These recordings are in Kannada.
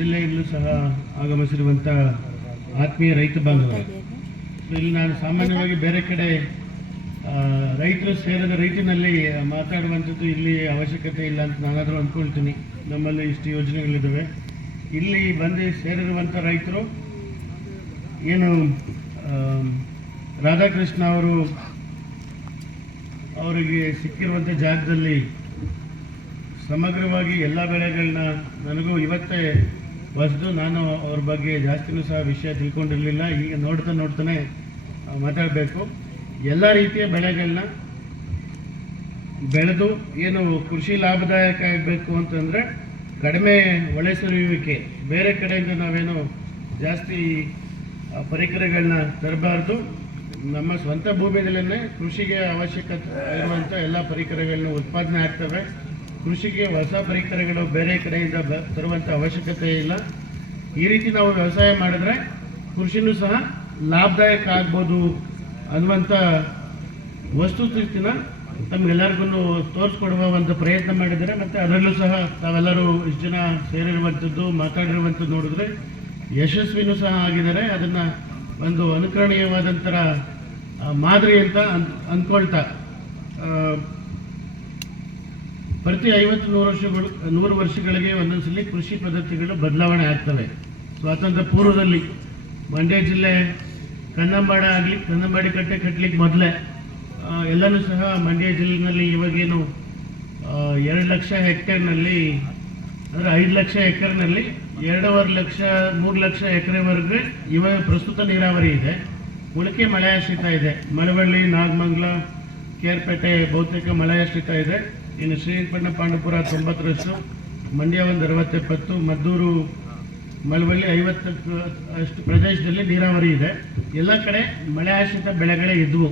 ಜಿಲ್ಲೆಯಲ್ಲೂ ಸಹ ಆಗಮಿಸಿರುವಂಥ ಆತ್ಮೀಯ ರೈತ ಬಾಂಧವರು. ಇಲ್ಲಿ ನಾನು ಸಾಮಾನ್ಯವಾಗಿ ಬೇರೆ ಕಡೆ ರೈತರು ಸೇರಿದ ರೀತಿಯಲ್ಲಿ ಮಾತಾಡುವಂಥದ್ದು ಇಲ್ಲಿ ಅವಶ್ಯಕತೆ ಇಲ್ಲ ಅಂತ ನಾನಾದರೂ ಅಂದ್ಕೊಳ್ತೀನಿ. ನಮ್ಮಲ್ಲಿ ಇಷ್ಟು ಯೋಜನೆಗಳಿದ್ದಾವೆ. ಇಲ್ಲಿ ಬಂದು ಸೇರಿರುವಂಥ ರೈತರು ಏನು ರಾಧಾಕೃಷ್ಣ ಅವರು ಅವರಿಗೆ ಸಿಕ್ಕಿರುವಂಥ ಜಾಗದಲ್ಲಿ ಸಮಗ್ರವಾಗಿ ಎಲ್ಲ ಬೆಳೆಗಳನ್ನ ನನಗೂ ಇವತ್ತೇ ಹೊಸದು ನಾನು ಅವ್ರ ಬಗ್ಗೆ ಜಾಸ್ತಿನೂ ಸಹ ವಿಷಯ ತಿಳ್ಕೊಂಡಿರಲಿಲ್ಲ. ಈಗ ನೋಡ್ತಾ ನೋಡ್ತಾನೆ ಮಾತಾಡಬೇಕು. ಎಲ್ಲ ರೀತಿಯ ಬೆಳೆಗಳನ್ನ ಬೆಳೆದು ಏನು ಕೃಷಿ ಲಾಭದಾಯಕ ಆಗಬೇಕು ಅಂತಂದರೆ ಕಡಿಮೆ ಒಳೆ ಸುರಿಯುವಿಕೆ. ಬೇರೆ ಕಡೆಯಿಂದ ನಾವೇನು ಜಾಸ್ತಿ ಪರಿಕರಗಳನ್ನ ತರಬಾರ್ದು. ನಮ್ಮ ಸ್ವಂತ ಭೂಮಿಯಲ್ಲೇ ಕೃಷಿಗೆ ಅವಶ್ಯಕತೆ ಇರುವಂಥ ಎಲ್ಲ ಪರಿಕರಗಳನ್ನ ಉತ್ಪಾದನೆ ಆಗ್ತವೆ. ಕೃಷಿಗೆ ಹೊಸ ಪರಿಕರಗಳು ಬೇರೆ ಕಡೆಯಿಂದ ಬ ತರುವಂಥ ಅವಶ್ಯಕತೆ ಇಲ್ಲ. ಈ ರೀತಿ ನಾವು ವ್ಯವಸಾಯ ಮಾಡಿದ್ರೆ ಕೃಷಿನೂ ಸಹ ಲಾಭದಾಯಕ ಆಗ್ಬೋದು ಅನ್ನುವಂಥ ವಸ್ತುಸ್ಥಿತಿನ ತಮಗೆಲ್ಲರಿಗೂ ತೋರಿಸ್ಕೊಡುವ ಒಂದು ಪ್ರಯತ್ನ ಮಾಡಿದರೆ ಮತ್ತು ಅದರಲ್ಲೂ ಸಹ ತಾವೆಲ್ಲರೂ ಇಷ್ಟು ಜನ ಸೇರಿರುವಂಥದ್ದು, ಮಾತಾಡಿರುವಂಥದ್ದು ನೋಡಿದ್ರೆ ಯಶಸ್ವಿನೂ ಸಹ ಆಗಿದ್ದಾರೆ. ಅದನ್ನು ಒಂದು ಅನುಕರಣೀಯವಾದಂಥರ ಮಾದರಿ ಅಂತ ಅನ್ ಅಂದ್ಕೊಳ್ತಾ ಪ್ರತಿ ಐವತ್ತು ನೂರು ವರ್ಷಗಳು, ನೂರು ವರ್ಷಗಳಿಗೆ ಒಂದೊಂದ್ಸಲಿ ಕೃಷಿ ಪದ್ಧತಿಗಳು ಬದಲಾವಣೆ ಆಗ್ತವೆ. ಸ್ವಾತಂತ್ರ್ಯ ಪೂರ್ವದಲ್ಲಿ ಮಂಡ್ಯ ಜಿಲ್ಲೆ ಕನ್ನಂಬಾಡ ಆಗಲಿ ಕನ್ನಂಬಾಡಿ ಕಟ್ಟೆ ಕಟ್ಟಲಿಕ್ಕೆ ಮೊದಲೇ ಎಲ್ಲನೂ ಸಹ ಮಂಡ್ಯ ಜಿಲ್ಲೆನಲ್ಲಿ ಇವಾಗೇನು ಎರಡು ಲಕ್ಷ ಹೆಕ್ಟೇರ್ನಲ್ಲಿ, ಅಂದರೆ ಐದು ಲಕ್ಷ ಎಕರ್ನಲ್ಲಿ ಎರಡೂವರೆ ಲಕ್ಷ, ಮೂರು ಲಕ್ಷ ಎಕರೆವರೆಗೆ ಇವಾಗ ಪ್ರಸ್ತುತ ನೀರಾವರಿ ಇದೆ. ಉಳಿಕೆ ಮಳೆಯಾಶ್ರಿತ ಇದೆ. ಮಳವಳ್ಳಿ, ನಾಗಮಂಗಲ, ಕೇರ್ಪೇಟೆ ಬಹುತೇಕ ಮಳೆಯಾಶ್ರಿತ ಇದೆ. ಇನ್ನು ಶ್ರೀರಂಗಪಟ್ಟಣ ಪಾಂಡಪುರ ತೊಂಬತ್ತರಷ್ಟು ಮಂಡ್ಯ ಒಂದು ಅರವತ್ತೆಪ್ಪತ್ತು, ಮದ್ದೂರು ಮಳವಳ್ಳಿ ಐವತ್ತಕ್ಕೆ ಅಷ್ಟು ಪ್ರದೇಶದಲ್ಲಿ ನೀರಾವರಿ ಇದೆ. ಎಲ್ಲ ಕಡೆ ಮಳೆ ಆಶ್ರಿತ ಬೆಳೆಗಳೇ ಇದ್ವು.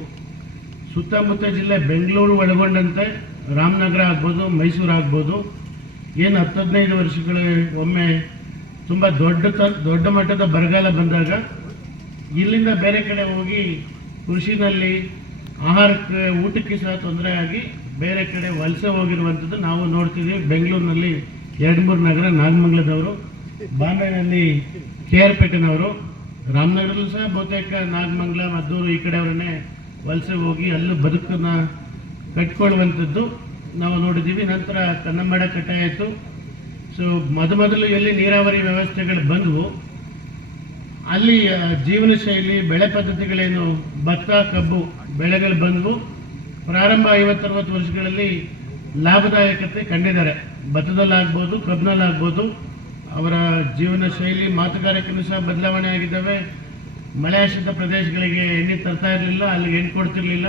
ಸುತ್ತಮುತ್ತ ಜಿಲ್ಲೆ ಬೆಂಗಳೂರು ಒಳಗೊಂಡಂತೆ ರಾಮನಗರ ಆಗ್ಬೋದು, ಮೈಸೂರು ಆಗ್ಬೋದು. ಏನು ಹತ್ತು ಹದಿನೈದು ವರ್ಷಗಳ ಒಮ್ಮೆ ತುಂಬ ದೊಡ್ಡ ತ, ದೊಡ್ಡ ಮಟ್ಟದ ಬರಗಾಲ ಬಂದಾಗ ಇಲ್ಲಿಂದ ಬೇರೆ ಕಡೆ ಹೋಗಿ ಕೃಷಿನಲ್ಲಿ ಆಹಾರಕ್ಕೆ ಊಟಕ್ಕೆ ಸಹ ತೊಂದರೆ ಆಗಿ ಬೇರೆ ಕಡೆ ವಲಸೆ ಹೋಗಿರುವಂಥದ್ದು ನಾವು ನೋಡ್ತಿದ್ದೀವಿ ಬೆಂಗಳೂರಿನಲ್ಲಿ ಎರಡು ಮೂರು ನಗರ, ನಾಗಮಂಗಲದವರು, ಬಾಂಬೆನಲ್ಲಿ ಕೆ ಆರ್ ಪೇಟೆನವರು ರಾಮನಗರಲ್ಲೂ ಸಹ ಬಹುತೇಕ ನಾಗಮಂಗಲ, ಮದ್ದೂರು ಈ ಕಡೆಯವರನ್ನೇ ವಲಸೆ ಹೋಗಿ ಅಲ್ಲೂ ಬದುಕನ್ನು ಕಟ್ಕೊಳ್ಳುವಂಥದ್ದು ನಾವು ನೋಡಿದ್ದೀವಿ. ನಂತರ ಕನ್ನಂಬಾಡ ಕಟ್ಟೆ ಆಯಿತು. ಸೊ ಮೊದಮೊದಲು ಎಲ್ಲಿ ನೀರಾವರಿ ವ್ಯವಸ್ಥೆಗಳು ಬಂದವು, ಅಲ್ಲಿ ಜೀವನ ಶೈಲಿ ಬೆಳೆ ಪದ್ಧತಿಗಳೇನು ಭತ್ತ, ಕಬ್ಬು, ಬೆಳೆಗಳು ಬಂದವು. ಪ್ರಾರಂಭ ಐವತ್ತರವತ್ತು ವರ್ಷಗಳಲ್ಲಿ ಲಾಭದಾಯಕತೆ ಕಂಡಿದ್ದಾರೆ. ಭತ್ತದಲ್ಲಾಗ್ಬೋದು ಕಬ್ಬಿನಲ್ಲಾಗ್ಬೋದು ಅವರ ಜೀವನ ಶೈಲಿ ಮಾತುಗಾರಿಕೆನೂ ಸಹ ಬದಲಾವಣೆ ಆಗಿದ್ದಾವೆ. ಮಳೆ ಪ್ರದೇಶಗಳಿಗೆ ಎಣ್ಣೆ ತರ್ತಾ ಇರಲಿಲ್ಲ, ಅಲ್ಲಿಗೆ ಎಣ್ಣೆ ಕೊಡ್ತಿರ್ಲಿಲ್ಲ.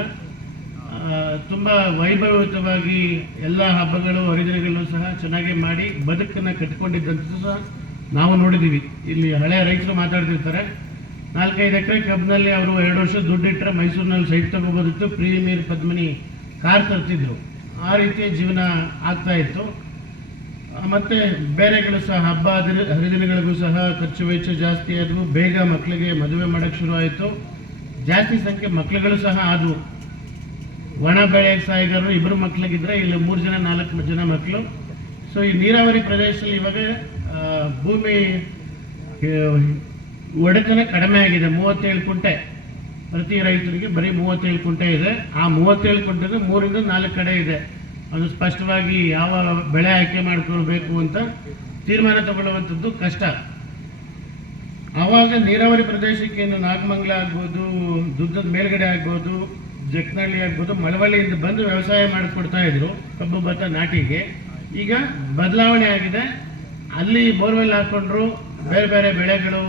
ತುಂಬ ವೈಭವಯುತವಾಗಿ ಎಲ್ಲ ಹಬ್ಬಗಳು ಹರಿದಿನಗಳು ಸಹ ಚೆನ್ನಾಗಿ ಮಾಡಿ ಬದುಕನ್ನು ಕಟ್ಕೊಂಡಿದ್ದಂಥ ಸಹ ನಾವು ನೋಡಿದ್ದೀವಿ. ಇಲ್ಲಿ ಹಳೆಯ ರೈತರು ಮಾತಾಡ್ತಿರ್ತಾರೆ. ನಾಲ್ಕೈದು ಎಕರೆ ಕಬ್ಬಿನಲ್ಲಿ ಅವರು ಎರಡು ವರ್ಷ ದುಡ್ಡಿಟ್ಟರೆ ಮೈಸೂರಿನಲ್ಲಿ ಸೈಟ್ ತಗೋಬೋದಿತ್ತು. ಪ್ರೀಮಿಯರ್ ಪದ್ಮಿನಿ ಕಾರ್ ತರ್ತಿದ್ರು. ಆ ರೀತಿಯ ಜೀವನ ಆಗ್ತಾ ಇತ್ತು. ಮತ್ತು ಬೇರೆಗಳು ಸಹ ಹಬ್ಬ ಹರಿದ- ಹರಿದಿನಗಳಿಗೂ ಸಹ ಖರ್ಚು ವೆಚ್ಚ ಜಾಸ್ತಿ ಆದವು. ಬೇಗ ಮಕ್ಕಳಿಗೆ ಮದುವೆ ಮಾಡೋಕ್ಕೆ ಶುರು ಆಯಿತು. ಜಾಸ್ತಿ ಸಂಖ್ಯೆ ಮಕ್ಕಳುಗಳು ಸಹ ಆದವು. ಒಣ ಬೆಳೆ ಸಾಯಿಗಾರರು ಇಬ್ಬರು ಮಕ್ಕಳಿಗಿದ್ರೆ ಇಲ್ಲಿ ಮೂರು ಜನ, ನಾಲ್ಕು ಜನ ಮಕ್ಕಳು. ಸೊ ಈ ನೀರಾವರಿ ಪ್ರದೇಶದಲ್ಲಿ ಇವಾಗ ಭೂಮಿ ಒಡೆತನ ಕಡಿಮೆ ಆಗಿದೆ, ಮೂವತ್ತೇಳು ಕುಂಟೆ. ಪ್ರತಿ ರೈತರಿಗೆ ಬರೀ ಮೂವತ್ತೇಳು ಕುಂಟೆ ಇದೆ. ಆ ಮೂವತ್ತೇಳು ಕುಂಟೆಗೆ ಮೂರಿಂದ ನಾಲ್ಕು ಕಡೆ ಇದೆ. ಅದು ಸ್ಪಷ್ಟವಾಗಿ ಯಾವ ಬೆಳೆ ಆಯ್ಕೆ ಮಾಡಿಕೊಳ್ಬೇಕು ಅಂತ ತೀರ್ಮಾನ ತಗೊಳ್ಳುವಂಥದ್ದು ಕಷ್ಟ. ಆವಾಗ ನೀರಾವರಿ ಪ್ರದೇಶಕ್ಕೆ ಏನು ನಾಗಮಂಗಲ ಆಗ್ಬೋದು ದುರ್ಗದ ಮೇಲ್ಗಡೆ ಆಗ್ಬೋದು ಜಕ್ನಹಳ್ಳಿ ಆಗ್ಬೋದು, ಮಳವಳ್ಳಿಯಿಂದ ಬಂದು ವ್ಯವಸಾಯ ಮಾಡಿಕೊಡ್ತಾ ಇದ್ರು, ಕಬ್ಬು ಭತ್ತ ನಾಟಿಗೆ. ಈಗ ಬದಲಾವಣೆ ಆಗಿದೆ. ಅಲ್ಲಿ ಬೋರ್ವೆಲ್ ಹಾಕೊಂಡ್ರು, ಬೇರೆ ಬೇರೆ ಬೆಳೆಗಳು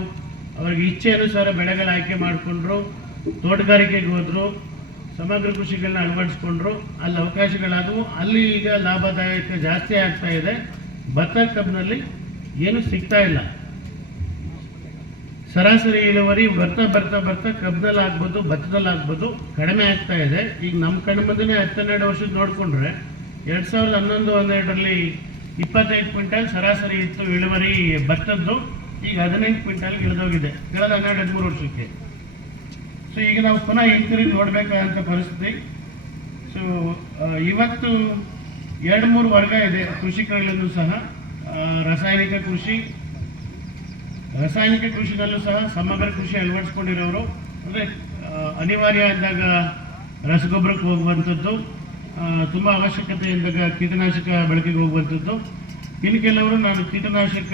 ಅವ್ರಿಗೆ ಇಚ್ಛೆ ಅನುಸಾರ ಬೆಳೆಗಳ ಆಯ್ಕೆ ಮಾಡಿಕೊಂಡ್ರು, ತೋಟಗಾರಿಕೆಗೆ ಹೋದ್ರು, ಸಮಗ್ರ ಕೃಷಿಗಳನ್ನ ಅಳವಡಿಸ್ಕೊಂಡ್ರು, ಅಲ್ಲಿ ಅವಕಾಶಗಳಾದವು. ಅಲ್ಲಿ ಈಗ ಲಾಭದಾಯಕ ಜಾಸ್ತಿ ಆಗ್ತಾ ಇದೆ. ಭತ್ತ ಕಬ್ಬಿನಲ್ಲಿ ಏನು ಸಿಗ್ತಾ ಇಲ್ಲ. ಸರಾಸರಿ ಇಳುವರಿ ಬರ್ತಾ ಬರ್ತಾ ಬರ್ತಾ ಕಬ್ನಲ್ಲಿ ಆಗ್ಬೋದು ಭತ್ತದಲ್ಲಿ ಆಗ್ಬೋದು ಕಡಿಮೆ ಆಗ್ತಾ ಇದೆ. ಈಗ ನಮ್ಮ ಕಣ್ಣು ಮುಂದೆ ಹತ್ತೆರಡು ವರ್ಷದ ನೋಡಿಕೊಂಡ್ರೆ ಎರಡು ಸಾವಿರದ ಹನ್ನೊಂದು, ಹನ್ನೆರಡರಲ್ಲಿ ಇಪ್ಪತ್ತೈದು ಕ್ವಿಂಟಲ್ ಸರಾಸರಿ ಇತ್ತು ಇಳುವರಿ ಭತ್ತದ್ದು. ಈಗ ಹದಿನೆಂಟು ಕ್ವಿಂಟಲ್ಗೆ ಇಳಿದೋಗಿದೆ. ಕಳೆದ ಹನ್ನೆರಡು, ಹದಿಮೂರು ವರ್ಷಕ್ಕೆ. ಸೊ ಈಗ ನಾವು ಪುನಃ ಹಿಂತಿರುಗಿ ನೋಡಬೇಕಾದಂಥ ಪರಿಸ್ಥಿತಿ. ಸೊ ಇವತ್ತು ಎರಡು, ಮೂರು ವರ್ಗ ಇದೆ. ಕೃಷಿಕರಲ್ಲೂ ಸಹ ರಾಸಾಯನಿಕ ಕೃಷಿ, ರಾಸಾಯನಿಕ ಕೃಷಿನಲ್ಲೂ ಸಹ ಸಮಗ್ರ ಕೃಷಿ ಅಳವಡಿಸ್ಕೊಂಡಿರೋರು. ಅಂದರೆ ಅನಿವಾರ್ಯ ಅಂದಾಗ ರಸಗೊಬ್ಬರಕ್ಕೆ ಹೋಗುವಂಥದ್ದು ತುಂಬ ಅವಶ್ಯಕತೆ ಇದ್ದಾಗ ಕೀಟನಾಶಕ ಬಳಕೆಗೆ ಹೋಗುವಂಥದ್ದು. ಇನ್ನು ಕೆಲವರು ನಾನು ಕೀಟನಾಶಕ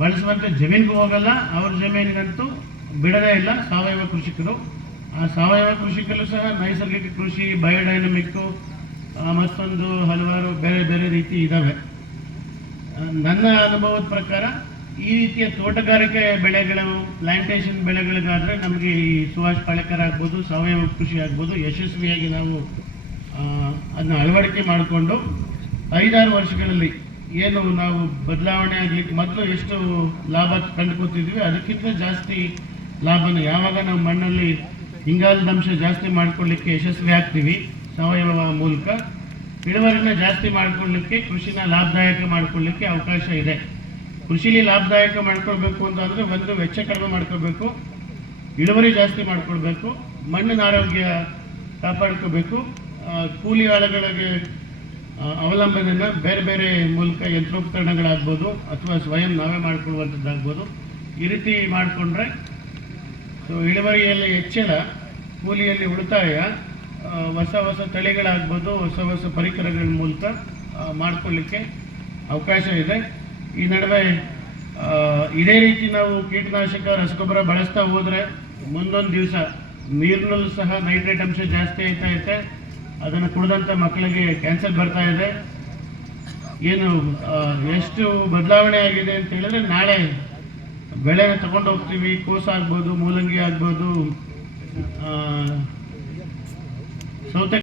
ಬಳಸುವಂಥ ಜಮೀನಿಗೂ ಹೋಗಲ್ಲ, ಅವ್ರ ಜಮೀನಿಗಂತೂ ಬಿಡದೇ ಇಲ್ಲ ಸಾವಯವ ಕೃಷಿಕರು. ಆ ಸಾವಯವ ಕೃಷಿಕರು ಸಹ ನೈಸರ್ಗಿಕ ಕೃಷಿ ಬಯೋಡೈನಮಿಕ್ಕು ಮತ್ತೊಂದು ಹಲವಾರು ಬೇರೆ ಬೇರೆ ರೀತಿ ಇದ್ದಾವೆ ನನ್ನ ಅನುಭವದ ಪ್ರಕಾರ ಈ ರೀತಿಯ ತೋಟಗಾರಿಕೆ ಬೆಳೆಗಳು ಪ್ಲಾಂಟೇಶನ್ ಬೆಳೆಗಳಿಗಾದರೆ ನಮಗೆ ಈ ಸುಭಾಷ್ ಪಾಳೇಕರ್ ಆಗ್ಬೋದು, ಸಾವಯವ ಕೃಷಿ ಆಗ್ಬೋದು, ಯಶಸ್ವಿಯಾಗಿ ನಾವು ಅದನ್ನ ಅಳವಡಿಕೆ ಮಾಡಿಕೊಂಡು ಐದಾರು ವರ್ಷಗಳಲ್ಲಿ ಏನು ನಾವು ಬದಲಾವಣೆ ಆಗ್ಲಿಕ್ಕೆ ಮೊದಲು ಎಷ್ಟು ಲಾಭ ಕಂಡುಕೊತಿದ್ವಿ ಅದಕ್ಕಿಂತ ಜಾಸ್ತಿ ಲಾಭನ ಯಾವಾಗ ನಾವು ಮಣ್ಣಲ್ಲಿ ಇಂಗಾಲದ ಅಂಶ ಜಾಸ್ತಿ ಮಾಡ್ಕೊಳ್ಳಿಕ್ಕೆ ಯಶಸ್ವಿ ಆಗ್ತೀವಿ ಸಾವಯವ ಮೂಲಕ. ಇಳುವರಿನ ಜಾಸ್ತಿ ಮಾಡ್ಕೊಳ್ಳಿಕ್ಕೆ, ಕೃಷಿನ ಲಾಭದಾಯಕ ಮಾಡ್ಕೊಳ್ಳಿಕ್ಕೆ ಅವಕಾಶ ಇದೆ. ಕೃಷಿಲಿ ಲಾಭದಾಯಕ ಮಾಡ್ಕೊಳ್ಬೇಕು ಅಂತ ಅಂದ್ರೆ ಒಂದು ವೆಚ್ಚ ಕಡಿಮೆ ಮಾಡ್ಕೋಬೇಕು ಇಳುವರಿ ಜಾಸ್ತಿ ಮಾಡ್ಕೊಳ್ಬೇಕು, ಮಣ್ಣಿನ ಆರೋಗ್ಯ ಕಾಪಾಡ್ಕೋಬೇಕು ಕೂಲಿ ಆಳುಗಳಿಗೆ ಆ, ಅವಲಂಬನೆನ ಬೇರೆ ಬೇರೆ ಮೂಲಕ ಯಂತ್ರೋಪಕರಣಗಳಾಗ್ಬೋದು ಅಥವಾ ಸ್ವಯಂ ನಾವೇ ಮಾಡಿಕೊಳ್ಳುವಂಥದ್ದಾಗ್ಬೋದು. ಈ ರೀತಿ ಮಾಡಿಕೊಂಡ್ರೆ ಸೊ ಇಳುವರಿಯಲ್ಲಿ ಹೆಚ್ಚಳ ಕೂಲಿಯಲ್ಲಿ ಉಳಿತಾಯ ಹೊಸ ಹೊಸ ತಳಿಗಳಾಗ್ಬೋದು ಹೊಸ ಹೊಸ ಪರಿಕರಗಳ ಮೂಲಕ ಮಾಡಿಕೊಳ್ಳಿಕ್ಕೆ ಅವಕಾಶ ಇದೆ. ಈ ನಡುವೆ ಇದೇ ರೀತಿ ನಾವು ಕೀಟನಾಶಕ ರಸಗೊಬ್ಬರ ಬಳಸ್ತಾ ಹೋದರೆ ಮುಂದೊಂದು ದಿವಸ ನೀರಿನಲ್ಲೂ ಸಹ ನೈಟ್ರೇಟ್ ಅಂಶ ಜಾಸ್ತಿ ಆಯ್ತಾ ಐತೆ ಅದನ್ನು ಕುಡಿದಂಥ ಮಕ್ಕಳಿಗೆ ಕ್ಯಾನ್ಸರ್ ಬರ್ತಾ ಇದೆ. ಏನು ಎಷ್ಟು ಬದಲಾವಣೆ ಆಗಿದೆ ಅಂತ ಹೇಳಿದ್ರೆ ನಾಳೆ ಬೆಳೆನ ತಗೊಂಡು ಹೋಗ್ತೀವಿ. ಕೋಸ ಆಗ್ಬೋದು, ಮೂಲಂಗಿ ಆಗ್ಬೋದು ಸೌತೆ